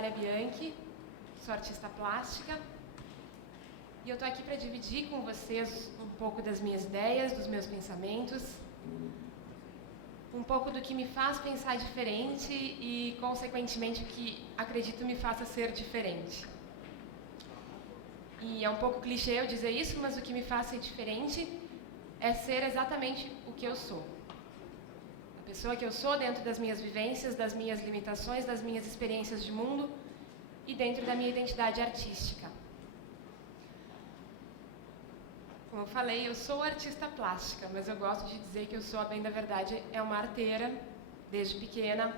Natália Bianchi, sou artista plástica e eu estou aqui para dividir com vocês um pouco das minhas ideias, dos meus pensamentos, um pouco do que me faz pensar diferente e, consequentemente, o que acredito me faça ser diferente. E é um pouco clichê eu dizer isso, mas o que me faz ser diferente é ser exatamente o que eu sou. A pessoa que eu sou dentro das minhas vivências, das minhas limitações, das minhas experiências de mundo e dentro da minha identidade artística. Como eu falei, eu sou artista plástica, mas eu gosto de dizer que eu sou, a bem da verdade, uma arteira, desde pequena.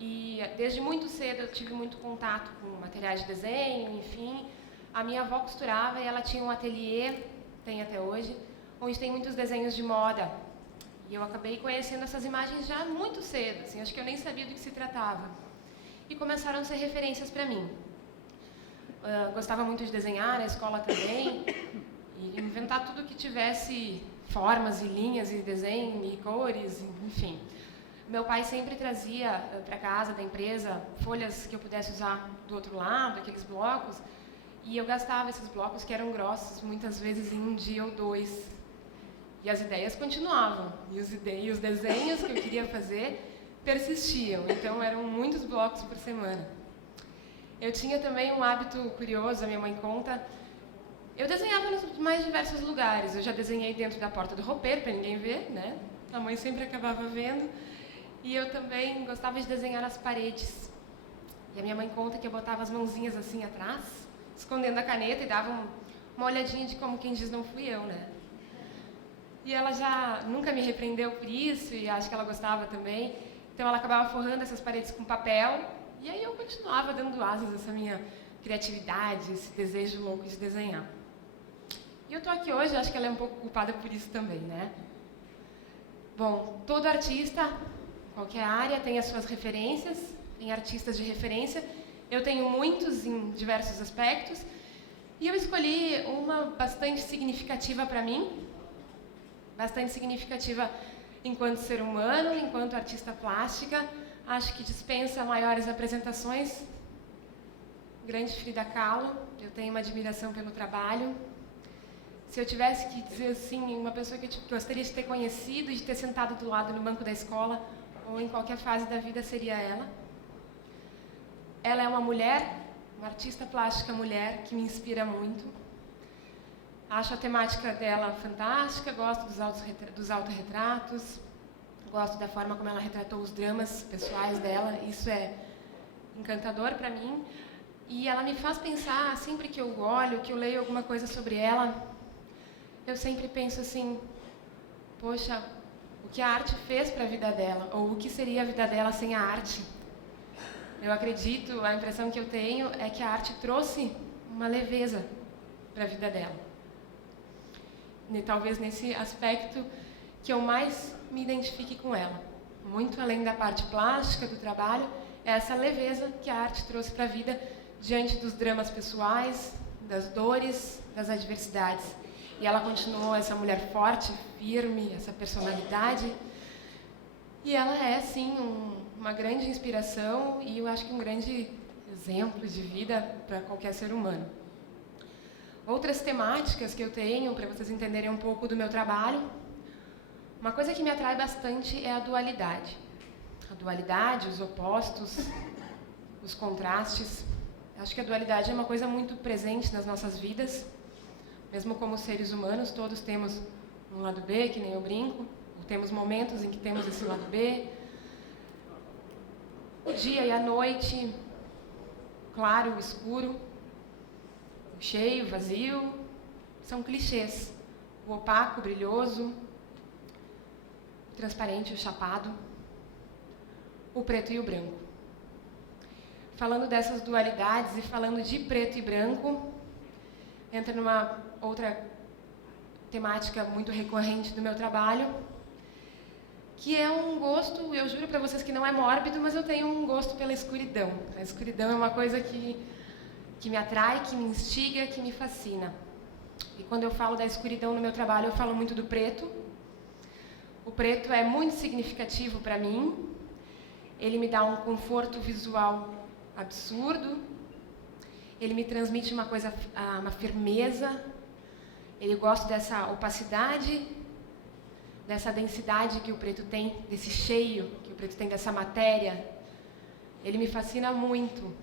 E desde muito cedo eu tive muito contato com materiais de desenho, enfim. A minha avó costurava e ela tinha um ateliê, tem até hoje, onde tem muitos desenhos de moda. E eu acabei conhecendo essas imagens já muito cedo, assim, acho que eu nem sabia do que se tratava. E começaram a ser referências para mim. Gostava muito de desenhar, na escola também, e inventar tudo que tivesse formas e linhas e desenho e cores, enfim. Meu pai sempre trazia para casa da empresa folhas que eu pudesse usar do outro lado, aqueles blocos, e eu gastava esses blocos que eram grossos, muitas vezes em um dia ou dois. E as ideias continuavam, e os desenhos que eu queria fazer persistiam, então eram muitos blocos por semana. Eu tinha também um hábito curioso, a minha mãe conta, eu desenhava nos mais diversos lugares, eu já desenhei dentro da porta do roupeiro, para ninguém ver, né? A mãe sempre acabava vendo, e eu também gostava de desenhar nas paredes. E a minha mãe conta que eu botava as mãozinhas assim atrás, escondendo a caneta e dava uma olhadinha de como quem diz não fui eu, né? E ela já nunca me repreendeu por isso, e acho que ela gostava também. Então ela acabava forrando essas paredes com papel, e aí eu continuava dando asas a essa minha criatividade, esse desejo louco de desenhar. E eu tô aqui hoje, acho que ela é um pouco culpada por isso também, né? Bom, todo artista, qualquer área, tem as suas referências, tem artistas de referência. Eu tenho muitos em diversos aspectos, e eu escolhi uma bastante significativa para mim, bastante significativa enquanto ser humano, enquanto artista plástica. Acho que dispensa maiores apresentações. Grande Frida Kahlo, eu tenho uma admiração pelo trabalho. Se eu tivesse que dizer assim, uma pessoa que eu gostaria de ter conhecido e de ter sentado do lado no banco da escola ou em qualquer fase da vida, seria ela. Ela é uma mulher, uma artista plástica mulher, que me inspira muito. Acho a temática dela fantástica, gosto dos autorretratos, gosto da forma como ela retratou os dramas pessoais dela, isso é encantador para mim. E ela me faz pensar, sempre que eu olho, que eu leio alguma coisa sobre ela, eu sempre penso assim, poxa, o que a arte fez para a vida dela, ou o que seria a vida dela sem a arte? Eu acredito, a impressão que eu tenho é que a arte trouxe uma leveza para a vida dela. E talvez nesse aspecto que eu mais me identifique com ela. Muito além da parte plástica do trabalho, é essa leveza que a arte trouxe para a vida diante dos dramas pessoais, das dores, das adversidades. E ela continuou essa mulher forte, firme, essa personalidade. E ela é, sim, uma grande inspiração e eu acho que um grande exemplo de vida para qualquer ser humano. Outras temáticas que eu tenho, para vocês entenderem um pouco do meu trabalho, uma coisa que me atrai bastante é a dualidade. A dualidade, os opostos, os contrastes. Acho que a dualidade é uma coisa muito presente nas nossas vidas. Mesmo como seres humanos, todos temos um lado B, que nem eu brinco, ou temos momentos em que temos esse lado B. O dia e a noite, claro, o escuro, o cheio, o vazio, são clichês. O opaco, o brilhoso, o transparente, o chapado, o preto e o branco. Falando dessas dualidades e falando de preto e branco, entra numa outra temática muito recorrente do meu trabalho, que é um gosto, eu juro para vocês que não é mórbido, mas eu tenho um gosto pela escuridão. A escuridão é uma coisa que me atrai, que me instiga, que me fascina. E quando eu falo da escuridão no meu trabalho, eu falo muito do preto. O preto é muito significativo para mim. Ele me dá um conforto visual absurdo, ele me transmite uma coisa, uma firmeza, eu gosto dessa opacidade, dessa densidade que o preto tem, desse cheio que o preto tem dessa matéria. Ele me fascina muito.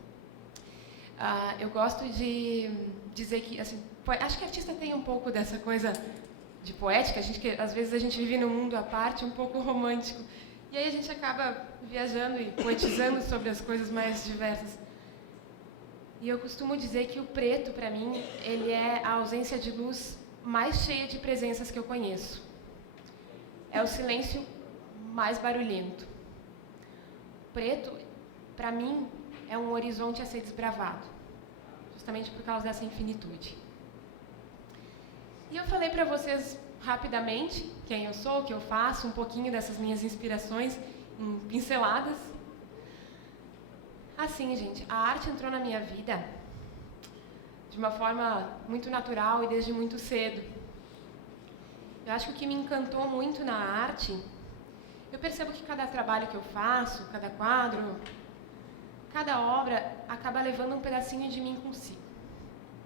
Eu gosto de dizer que, assim, acho que artista tem um pouco dessa coisa de poética, às vezes a gente vive num mundo à parte, um pouco romântico, e aí a gente acaba viajando e poetizando sobre as coisas mais diversas. E eu costumo dizer que o preto, para mim, ele é a ausência de luz mais cheia de presenças que eu conheço. É o silêncio mais barulhento. Preto, para mim, é um horizonte a ser desbravado, justamente por causa dessa infinitude. E eu falei para vocês rapidamente quem eu sou, o que eu faço, um pouquinho dessas minhas inspirações em pinceladas. Assim, gente, a arte entrou na minha vida de uma forma muito natural e desde muito cedo. Eu acho que o que me encantou muito na arte, eu percebo que cada trabalho que eu faço, cada quadro, cada obra acaba levando um pedacinho de mim consigo.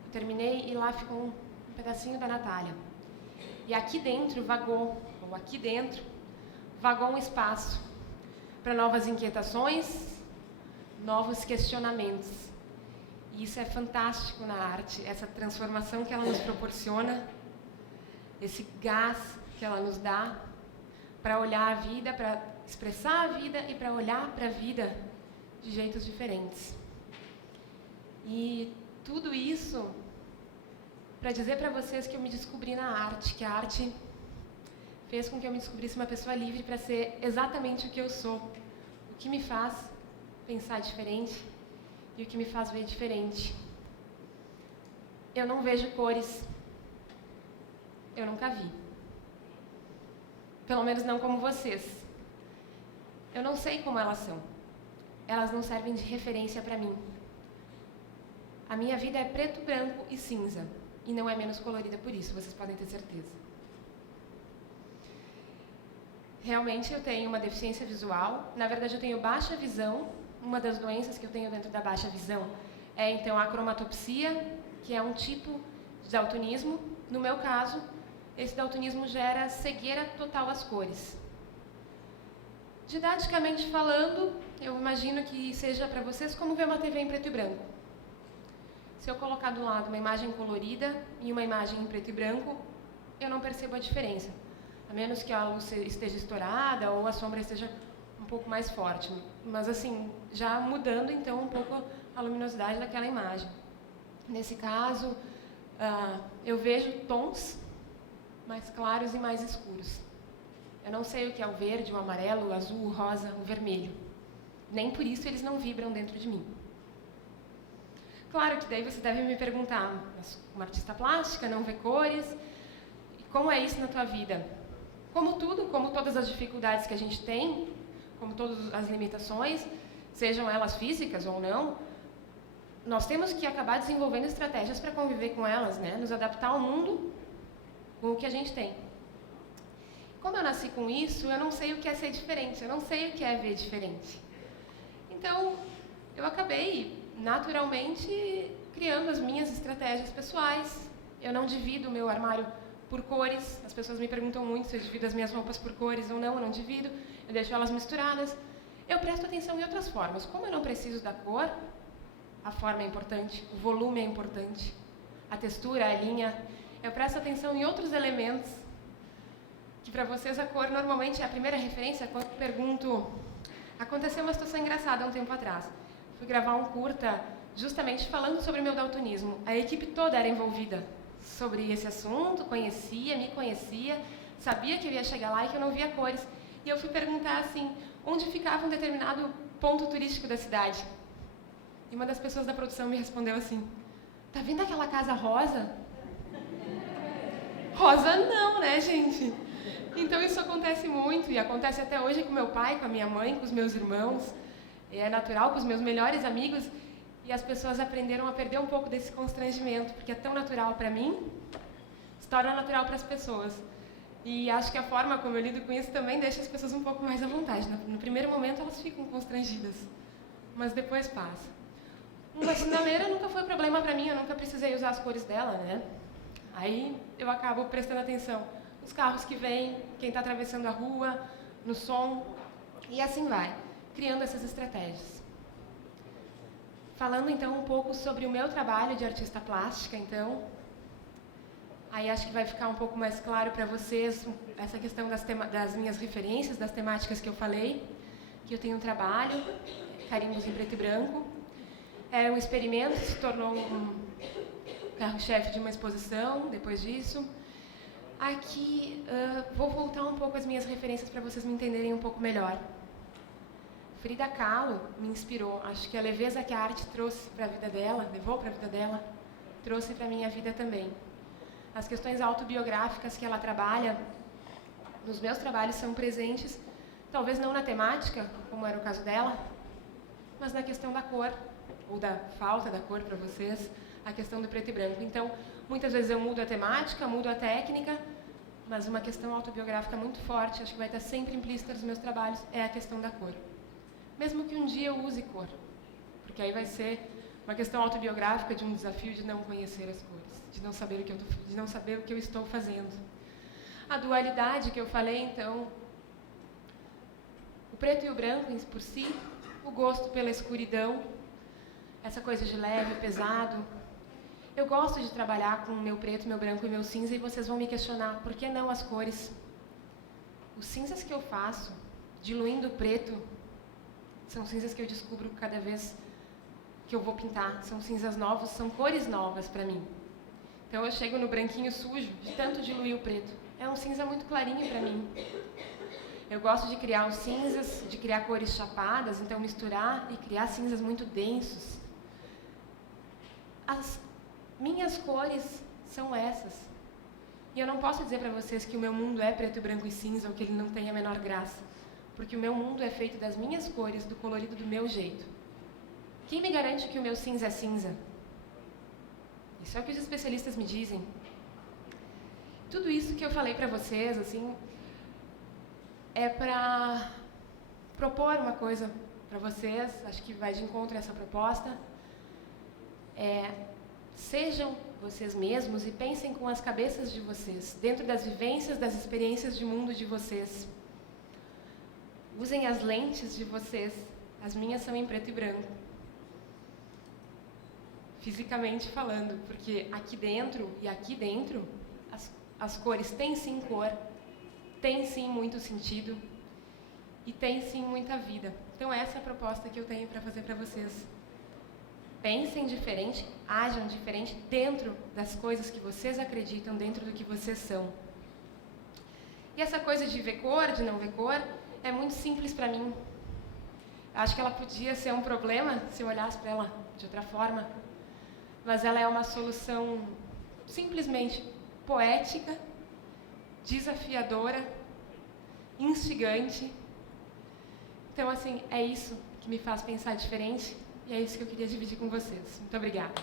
Eu terminei e lá ficou um pedacinho da Natália. E aqui dentro vagou um espaço para novas inquietações, novos questionamentos. E isso é fantástico na arte, essa transformação que ela nos proporciona, esse gás que ela nos dá para olhar a vida, para expressar a vida e para olhar para a vida de jeitos diferentes. E tudo isso para dizer para vocês que eu me descobri na arte, que a arte fez com que eu me descobrisse uma pessoa livre para ser exatamente o que eu sou, o que me faz pensar diferente e o que me faz ver diferente. Eu não vejo cores. Eu nunca vi. Pelo menos não como vocês. Eu não sei como elas são. Elas não servem de referência para mim. A minha vida é preto, branco e cinza. E não é menos colorida por isso, vocês podem ter certeza. Realmente eu tenho uma deficiência visual. Na verdade, eu tenho baixa visão. Uma das doenças que eu tenho dentro da baixa visão é, então, a cromatopsia, que é um tipo de daltonismo. No meu caso, esse daltonismo gera cegueira total às cores. Didaticamente falando, eu imagino que seja para vocês como ver uma TV em preto e branco. Se eu colocar do lado uma imagem colorida e uma imagem em preto e branco, eu não percebo a diferença. A menos que a luz esteja estourada ou a sombra esteja um pouco mais forte. Mas assim, já mudando então um pouco a luminosidade daquela imagem. Nesse caso, eu vejo tons mais claros e mais escuros. Eu não sei o que é o verde, o amarelo, o azul, o rosa, o vermelho. Nem por isso eles não vibram dentro de mim. Claro que daí você deve me perguntar, uma artista plástica, não vê cores, e como é isso na tua vida? Como tudo, como todas as dificuldades que a gente tem, como todas as limitações, sejam elas físicas ou não, nós temos que acabar desenvolvendo estratégias para conviver com elas, né? Nos adaptar ao mundo com o que a gente tem. Como eu nasci com isso, eu não sei o que é ser diferente, eu não sei o que é ver diferente. Então, eu acabei naturalmente criando as minhas estratégias pessoais. Eu não divido o meu armário por cores. As pessoas me perguntam muito se eu divido as minhas roupas por cores ou não. Eu não divido, eu deixo elas misturadas. Eu presto atenção em outras formas. Como eu não preciso da cor, a forma é importante, o volume é importante, a textura, a linha. Eu presto atenção em outros elementos que para vocês a cor normalmente é a primeira referência. Quando eu pergunto, aconteceu uma situação engraçada há um tempo atrás. Fui gravar um curta justamente falando sobre o meu daltonismo. A equipe toda era envolvida sobre esse assunto, me conhecia, sabia que eu ia chegar lá e que eu não via cores. E eu fui perguntar assim, onde ficava um determinado ponto turístico da cidade. E uma das pessoas da produção me respondeu assim, tá vendo aquela casa rosa? Rosa não, né, gente? Então isso acontece muito, e acontece até hoje com meu pai, com a minha mãe, com os meus irmãos. É natural, com os meus melhores amigos, e as pessoas aprenderam a perder um pouco desse constrangimento, porque é tão natural para mim, se torna natural para as pessoas. E acho que a forma como eu lido com isso também deixa as pessoas um pouco mais à vontade. No primeiro momento elas ficam constrangidas, mas depois passa. Uma sinaleira nunca foi problema para mim, eu nunca precisei usar as cores dela, né? Aí eu acabo prestando atenção nos carros que vêm, quem está atravessando a rua, no som, e assim vai, criando essas estratégias. Falando então um pouco sobre o meu trabalho de artista plástica, então, aí acho que vai ficar um pouco mais claro para vocês essa questão das minhas referências, das temáticas que eu falei, que eu tenho um trabalho, carimbos em preto e branco. Era um experimento, se tornou um carro-chefe de uma exposição, depois disso. Aqui, vou voltar um pouco às minhas referências para vocês me entenderem um pouco melhor. Frida Kahlo me inspirou. Acho que a leveza que a arte trouxe para a vida dela, levou para a vida dela, trouxe para a minha vida também. As questões autobiográficas que ela trabalha, nos meus trabalhos, são presentes, talvez não na temática, como era o caso dela, mas na questão da cor, ou da falta da cor para vocês, a questão do preto e branco. Então, muitas vezes eu mudo a temática, mudo a técnica, mas uma questão autobiográfica muito forte, acho que vai estar sempre implícita nos meus trabalhos, é a questão da cor. Mesmo que um dia eu use cor, porque aí vai ser uma questão autobiográfica de um desafio de não conhecer as cores, de não saber o que eu estou fazendo. A dualidade que eu falei, então, o preto e o branco por si, o gosto pela escuridão, essa coisa de leve, pesado. Eu gosto de trabalhar com o meu preto, meu branco e meu cinza, e vocês vão me questionar, por que não as cores? Os cinzas que eu faço, diluindo o preto, são cinzas que eu descubro cada vez que eu vou pintar. São cinzas novos, são cores novas para mim. Então eu chego no branquinho sujo, de tanto diluir o preto. É um cinza muito clarinho para mim. Eu gosto de criar os cinzas, de criar cores chapadas, então misturar e criar cinzas muito densos. As minhas cores são essas. E eu não posso dizer para vocês que o meu mundo é preto, branco e cinza, ou que ele não tem a menor graça. Porque o meu mundo é feito das minhas cores, do colorido do meu jeito. Quem me garante que o meu cinza é cinza? Isso é o que os especialistas me dizem. Tudo isso que eu falei para vocês, assim, é para propor uma coisa para vocês, acho que vai de encontro a essa proposta. Sejam vocês mesmos e pensem com as cabeças de vocês, dentro das vivências, das experiências de mundo de vocês. Usem as lentes de vocês, as minhas são em preto e branco. Fisicamente falando, porque aqui dentro e aqui dentro, as cores têm sim cor, têm sim muito sentido e têm sim muita vida. Então essa é a proposta que eu tenho para fazer para vocês. Pensem diferente, ajam diferente dentro das coisas que vocês acreditam, dentro do que vocês são. E essa coisa de ver cor, de não ver cor, é muito simples para mim. Acho que ela podia ser um problema se eu olhasse para ela de outra forma, mas ela é uma solução simplesmente poética, desafiadora, instigante. Então, assim, é isso que me faz pensar diferente e é isso que eu queria dividir com vocês. Muito obrigada.